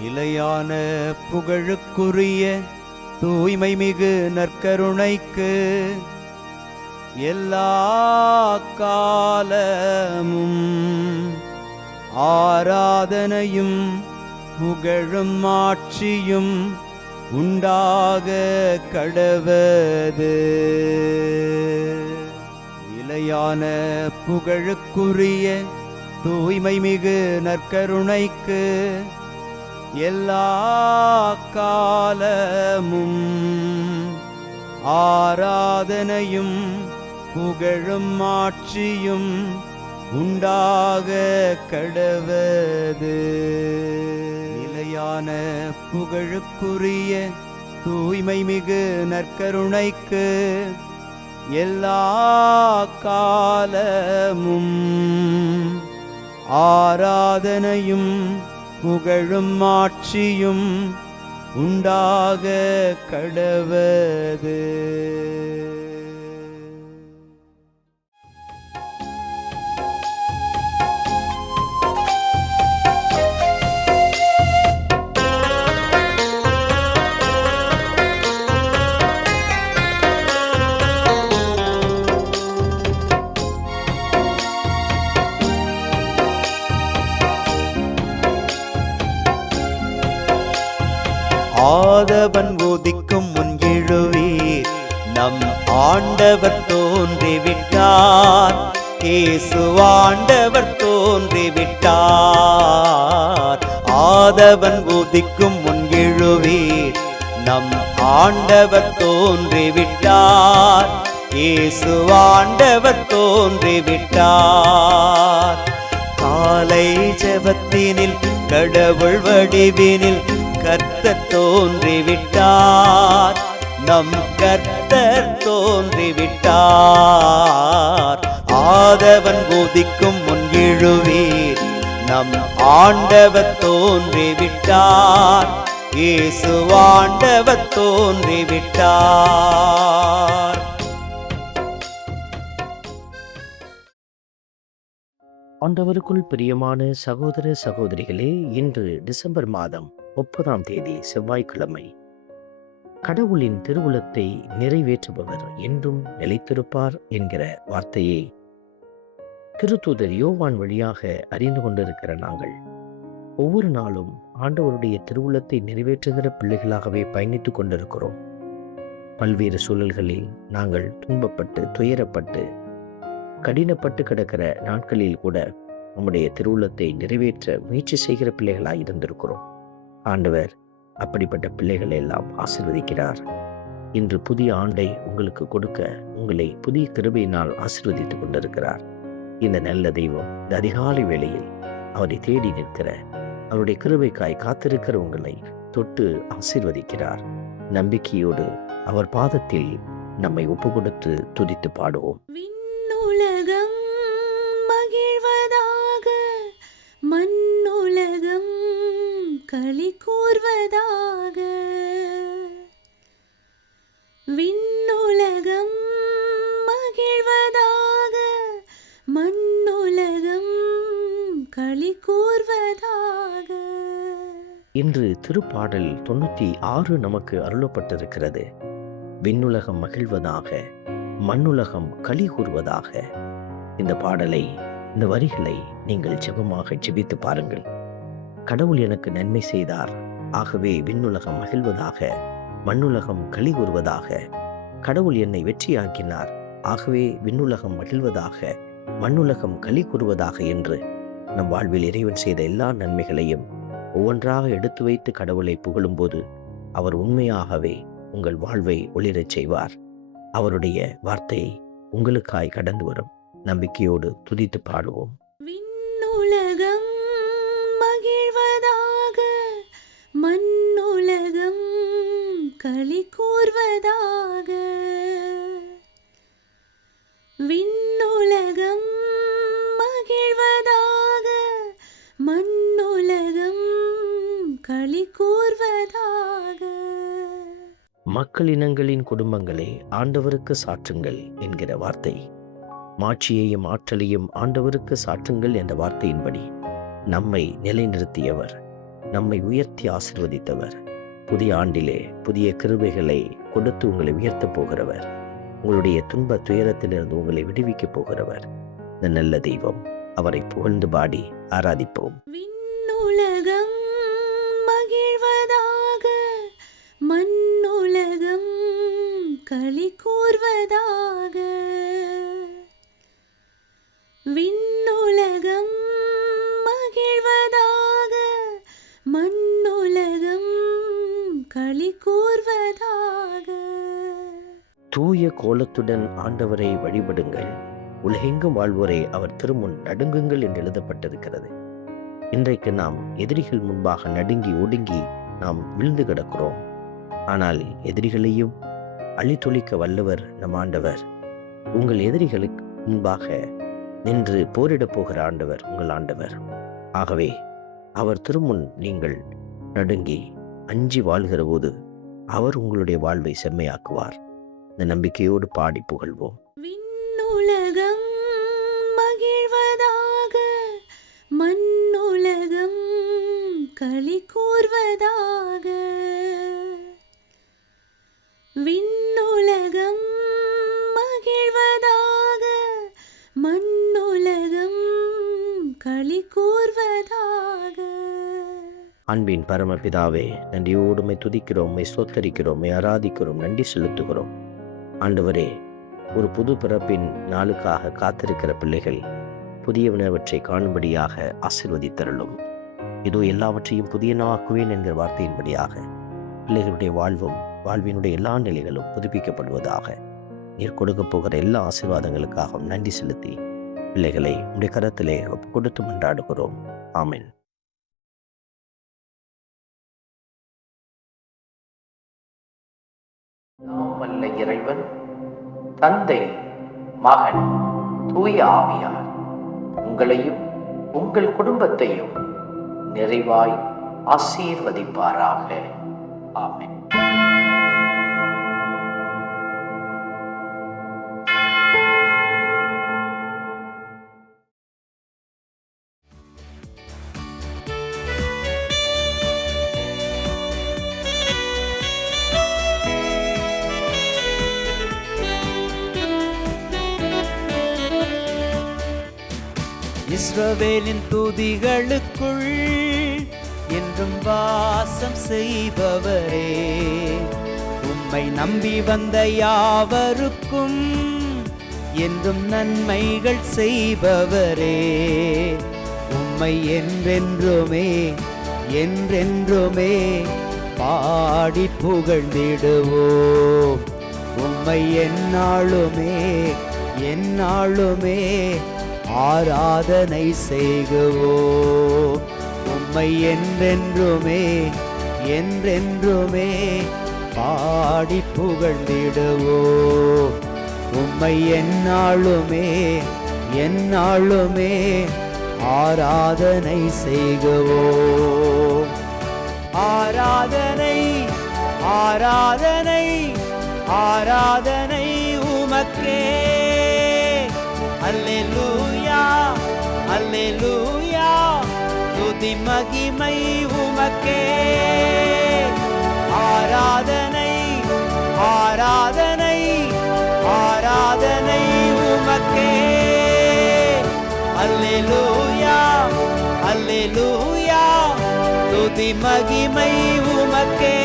நிலையான புகழுக்குரிய தூய்மை மிகு நற்கருணைக்கு எல்லா காலமும் ஆராதனையும் புகழும் ஆட்சியும் உண்டாக கடவது. நிலையான புகழுக்குரிய தூய்மை மிகு நற்கருணைக்கு எல்லா காலமும் ஆராதனையும் புகழும் ஆட்சியும் உண்டாக கடவது. நிலையான புகழுக்குரிய தூய்மை மிகு நற்கருணைக்கு எல்லா காலமும் ஆராதனையும் புகழும் ஆட்சியும் உண்டாக கடவது. ஆதவன் உதிக்கும் முன் எழுவீர், நம் ஆண்டவர் தோன்றிவிட்டார். இயேசு ஆண்டவர் தோன்றிவிட்டார். ஆதவன் உதிக்கும் முன் எழுவீர், நம் ஆண்டவர் தோன்றிவிட்டார். இயேசு ஆண்டவர் தோன்றிவிட்டார். காலை ஜெபத்தினில் கடவுள் வடிவினில் கர்த்தர் தோன்றிவிட்டார். நம் கர்த்தர் தோன்றிவிட்டார். ஆதவன் உதிக்கும் முன் எழுவீர், நம் ஆண்டவர் தோன்றிவிட்டார். இயேசு ஆண்டவர் தோன்றிவிட்டார். ஆண்டவருக்குள் பிரியமான சகோதர சகோதரிகளே, இன்று டிசம்பர் மாதம் 30ஆம் தேதி செவ்வாய்க்கிழமை. கடவுளின் திருவுளத்தை நிறைவேற்றுபவர் என்றும் நிலைத்திருப்பார் என்கிற வார்த்தையை திருத்தூதர் யோவான் வழியாக அறிந்து கொண்டிருக்கிற நாங்கள் ஒவ்வொரு நாளும் ஆண்டவருடைய திருவுளத்தை நிறைவேற்றுகிற பிள்ளைகளாகவே பயணித்துக் கொண்டிருக்கிறோம். பல்வேறு சூழல்களில் நாங்கள் துன்பப்பட்டு துயரப்பட்டு கடினப்பட்டு கிடக்கிற நாட்களில் கூட நம்முடைய திருவுளத்தை நிறைவேற்ற முயற்சி செய்கிற பிள்ளைகளாக இருந்திருக்கிறோம். ஆண்டவர் அப்படிப்பட்ட பிள்ளைகளை எல்லாம் ஆசீர்வதிக்கிறார். இன்று புதிய ஆண்டை உங்களுக்கு கொடுக்க உங்களை புதிய கிருபையினால் ஆசீர்வதித்துக் கொண்டிருக்கிறார். இந்த நல்ல தெய்வம் இந்த அதிகாலை வேளையில் அவரை தேடி நிற்கிற, அவருடைய கிருபைக்காய் காத்திருக்கிற உங்களை தொட்டு ஆசீர்வதிக்கிறார். நம்பிக்கையோடு அவர் பாதத்தில் நம்மை ஒப்பு கொடுத்து துதித்து பாடுவோம். விண்ணுலகம் மகிழ்வதாக, மண்ணுலகம் களி கூர்வதாக. விண்ணுலகம் மகிழ்வதாக, மண்ணுலகம் களி கூர்வதாக. இன்று திருப்பாடல் 96 நமக்கு அருளப்பட்டிருக்கிறது. விண்ணுலகம் மகிழ்வதாக, மண்ணுலகம் களி கூர்வதாக. இந்த பாடலை, இந்த வரிகளை நீங்கள் ஜெபமாக ஜெபித்து பாருங்கள். கடவுள் எனக்கு நன்மை செய்தார், ஆகவே விண்ணுலகம் மகிழ்வதாக, மண்ணுலகம் களி கூர்வதாக. கடவுள் என்னை வெற்றியாக்கினார், ஆகவே விண்ணுலகம் மகிழ்வதாக, மண்ணுலகம் களி கூறுவதாக என்று நம் வாழ்வில் இறைவன் செய்த எல்லா நன்மைகளையும் ஒவ்வொன்றாக எடுத்து வைத்து கடவுளை புகழும்போது அவர் உண்மையாகவே உங்கள் வாழ்வை ஒளிரச் செய்வார். அவருடைய வார்த்தை உங்களுக்காய் கடந்து வரும். நம்பிக்கையோடு துதித்து பாடுவோம். விண்ணுலகம் மகிழ்வதாக, மண்ணுலகம் களி கூர்வதாக. விண்ணுலகம் மகிழ்வதாக, மண்ணுலகம் களி கூர்வதாக. மக்களினங்களின் குடும்பங்களே ஆண்டவருக்கு சாற்றுங்கள் என்கிற வார்த்தை, மாட்சியையும் ஆற்றலையும் ஆண்டவருக்கு சாற்றுங்கள் என்ற வார்த்தையின்படி நம்மை நிலைநிறுத்தியவர், நம்மை உயர்த்தி ஆசீர்வதித்தவர். புதிய ஆண்டிலே புதிய கிருபைகளை கொடுத்து உங்களை உயர்த்தப் போகிறவர். உங்களுடைய துன்ப துயரத்திலிருந்து உங்களை விடுவிக்கப் போகிறவர். இந்த நல்ல தெய்வம். அவரை புகழ்ந்து பாடி ஆராதிப்போம். விண்ணுலகம் மகிழ்வதாக, மண்ணுலகம் களி கூர்வதாக. விண்ணுலகம் மகிழ்வதாக, மண்ணுலகம் களி கூர்வதாக. தூய கோலத்துடன் ஆண்டவரை வழிபடுங்கள், உலகெங்கும் வாழ்வோரை அவர் திருமுன் நடுங்குங்கள் என்று எழுதப்பட்டிருக்கிறது. இன்றைக்கு நாம் எதிரிகள் முன்பாக நடுங்கி ஒடுங்கி நாம் விழுந்து கிடக்கிறோம். ஆனால் எதிரிகளையும் அழித்தொழிக்க வல்லவர் நம் ஆண்டவர். உங்கள் எதிரிகளுக்கு முன்பாக நின்று போரிடப் போகிற ஆண்டவர் உங்கள் ஆண்டவர். ஆகவே அவர் திருமுன் நீங்கள் நடுங்கி அஞ்சி வாழ்கிற போது அவர் உங்களுடைய வாழ்வை செம்மையாக்குவார். இந்த நம்பிக்கையோடு பாடி புகழ்வோம். விண்ணுலகம் மகிழ்வதாக, மண்ணுலகம் களி கூர்வதாக. விண்ணுலகம் மகிழ்வதாக, மண்ணுலகம் களி கூர்வதாக. அன்பின் பரமபிதாவே, நன்றியோடு உம்மை துதிக்கிறோம், உம்மை ஸ்தோத்தரிக்கிறோம், உம்மை ஆராதிக்கிறோம், நன்றி செலுத்துகிறோம். ஆண்டவரே, ஒரு புது பிறப்பின் நாளுக்காக காத்திருக்கிற பிள்ளைகள் புதியவனவற்றை காணும்படியாக ஆசீர்வதித்தருளும். இதோ எல்லாவற்றையும் புதியனவாக்குவேன் என்கிற வார்த்தையின்படியாக பிள்ளைகளுடைய வாழ்வினுடைய எல்லா நிலைகளும் புதுப்பிக்கப்படுவதாக. நீர் கொடுக்க போகிற எல்லா ஆசீர்வாதங்களுக்காகவும் நன்றி செலுத்தி பிள்ளைகளை உடைய கரத்திலே கொடுத்து மன்றாடுகிறோம். ஆமென். வல்ல இறைவன் தந்தை, மகன், தூய ஆவியார் உங்களையும் உங்கள் குடும்பத்தையும் நிறைவாய் ஆசீர்வதிப்பாராக. ஆமென். இஸ்ரவேலின் துதிகளுக்குள் என்றும் வாசம் செய்பவரே, உம்மை நம்பி வந்த யாவருக்கும் என்றும் நன்மைகள் செய்பவரே, உம்மை என்றென்றுமே என்றென்றுமே பாடி புகழ்ந்திடுவோம். உம்மை எந்நாளுமே எந்நாளுமே ஆராதனை செய்குவோம். உம்மை என்றென்றுமே என்றென்றுமே பாடி புகழ்ந்திடுவோம். உம்மை எந்நாளுமே எந்நாளுமே ஆராதனை செய்குவோம். ஆராதனை ஆராதனை ஆராதனை உமக்கே. அல்லேலூயா அல்லேலூயா, துதி மகிமை உமக்கே. ஆராதனை ஆராதனை ஆராதனை உமக்கே. அல்லேலூயா அல்லேலூயா, துதி மகிமை உமக்கே.